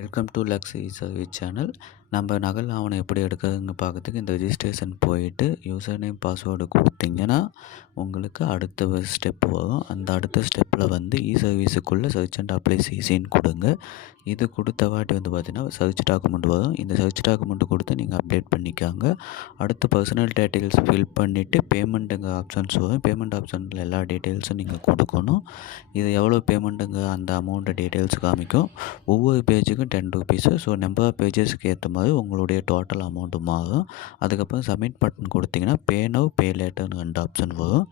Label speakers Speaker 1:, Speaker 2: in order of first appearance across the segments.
Speaker 1: welcome to Lux e service channel நம்ம நகல் ஆவணம் எப்படி எடுக்கிறதுன்னு பார்க்கறதுக்கு இந்த ரிஜிஸ்ட்ரேஷன் போயிட்டு யூசர் நேம் பாஸ்வேர்டு கொடுத்தீங்கன்னா உங்களுக்கு அடுத்த ஸ்டெப் வரும். அந்த அடுத்த ஸ்டெப்பில் வந்து இ சர்வீஸுக்குள்ளே சர்ச் அண்ட் அப்ளை சிசின்னு கொடுங்க. இது கொடுத்த வாட்டி வந்து பார்த்தீங்கன்னா சர்ச் டாக்குமெண்ட் வரும். இந்த சர்ச் டாக்குமெண்ட் கொடுத்து நீங்கள் அப்டேட் பண்ணிக்காங்க. அடுத்து பர்சனல் டீட்டெயில்ஸ் ஃபில் பண்ணிவிட்டு பேமெண்ட்டுங்க ஆப்ஷன்ஸ் வரும். பேமெண்ட் ஆப்ஷனில் எல்லா டீட்டெயில்ஸும் நீங்கள் கொடுக்கணும். இது எவ்வளோ பேமெண்ட்டுங்க அந்த அமௌண்ட்டு டீட்டெயில்ஸ் காமிக்கும். ஒவ்வொரு பேஜுக்கும் ten rupees so number of பேஜஸ்க்கு ஏற்ற மாதிரி உங்களுடைய டோட்டல் அமௌண்ட்டு மாறும். அதுக்கப்புறம் சப்மிட் பட்டன் கொடுத்தீங்கன்னா பே நவ் பே லேட்டர்னு ரெண்டு ஆப்ஷன் வரும்.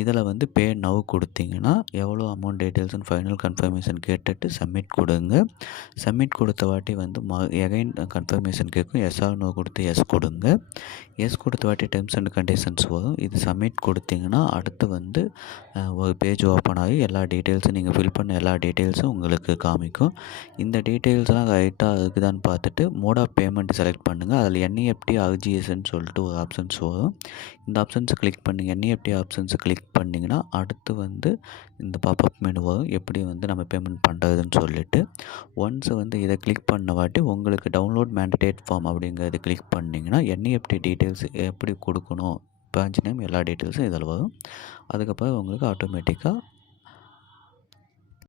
Speaker 1: இதில் வந்து பே நவ் கொடுத்தீங்கன்னா எவ்வளோ அமௌண்ட் டீட்டெயில்ஸ்னு ஃபைனல் கன்ஃபர்மேஷன் கேட்டுட்டு சப்மிட் கொடுங்க. சப்மிட் கொடுத்த வாட்டி வந்து ம எகைன் கன்ஃபர்மேஷன் கேட்கும். எஸ்ஆர் நோ கொடுத்து எஸ் கொடுங்க. எஸ் கொடுத்த வாட்டி டெர்ம்ஸ் அண்ட் கண்டிஷன்ஸ் வரும். இது சப்மிட் கொடுத்தீங்கன்னா அடுத்து வந்து ஒரு பேஜ் ஓப்பன் ஆகி எல்லா டீட்டெயில்ஸும் நீங்கள் ஃபில் பண்ண எல்லா டீட்டெயில்ஸும் உங்களுக்கு காமிக்கும். இந்த டீட்டெயில்ஸ்லாம் ரைட்டாக இருக்குதான்னு பார்த்துட்டு mode of payment payment select பண்ணுங்கள் அதில் என்இஎஃப்டி ஆர்ஜிஎஸ்ன்னு சொல்லிட்டு ஒரு ஆப்ஷன்ஸ் வரும். இந்த ஆப்ஷன்ஸை கிளிக் பண்ணுங்கள் என்இஎஃப்டி ஆப்ஷன்ஸை கிளிக் பண்ணிங்கன்னா அடுத்து வந்து இந்த பாப்அப் மெனு வரும். எப்படி வந்து நம்ம பேமெண்ட் பண்ணுறதுன்னு சொல்லிட்டு. ஒன்ஸ் வந்து இதை கிளிக் பண்ண வாட்டி உங்களுக்கு டவுன்லோட் மேண்டடேட் ஃபார்ம் அப்படிங்கிறது கிளிக் பண்ணிங்கன்னா என்இஎஃப்டி டீட்டெயில்ஸ் எப்படி கொடுக்கணும் பிரான்ச் நேம் எல்லா டீட்டெயில்ஸும் இதில் வரும். அதுக்கப்புறம் உங்களுக்கு ஆட்டோமேட்டிக்காக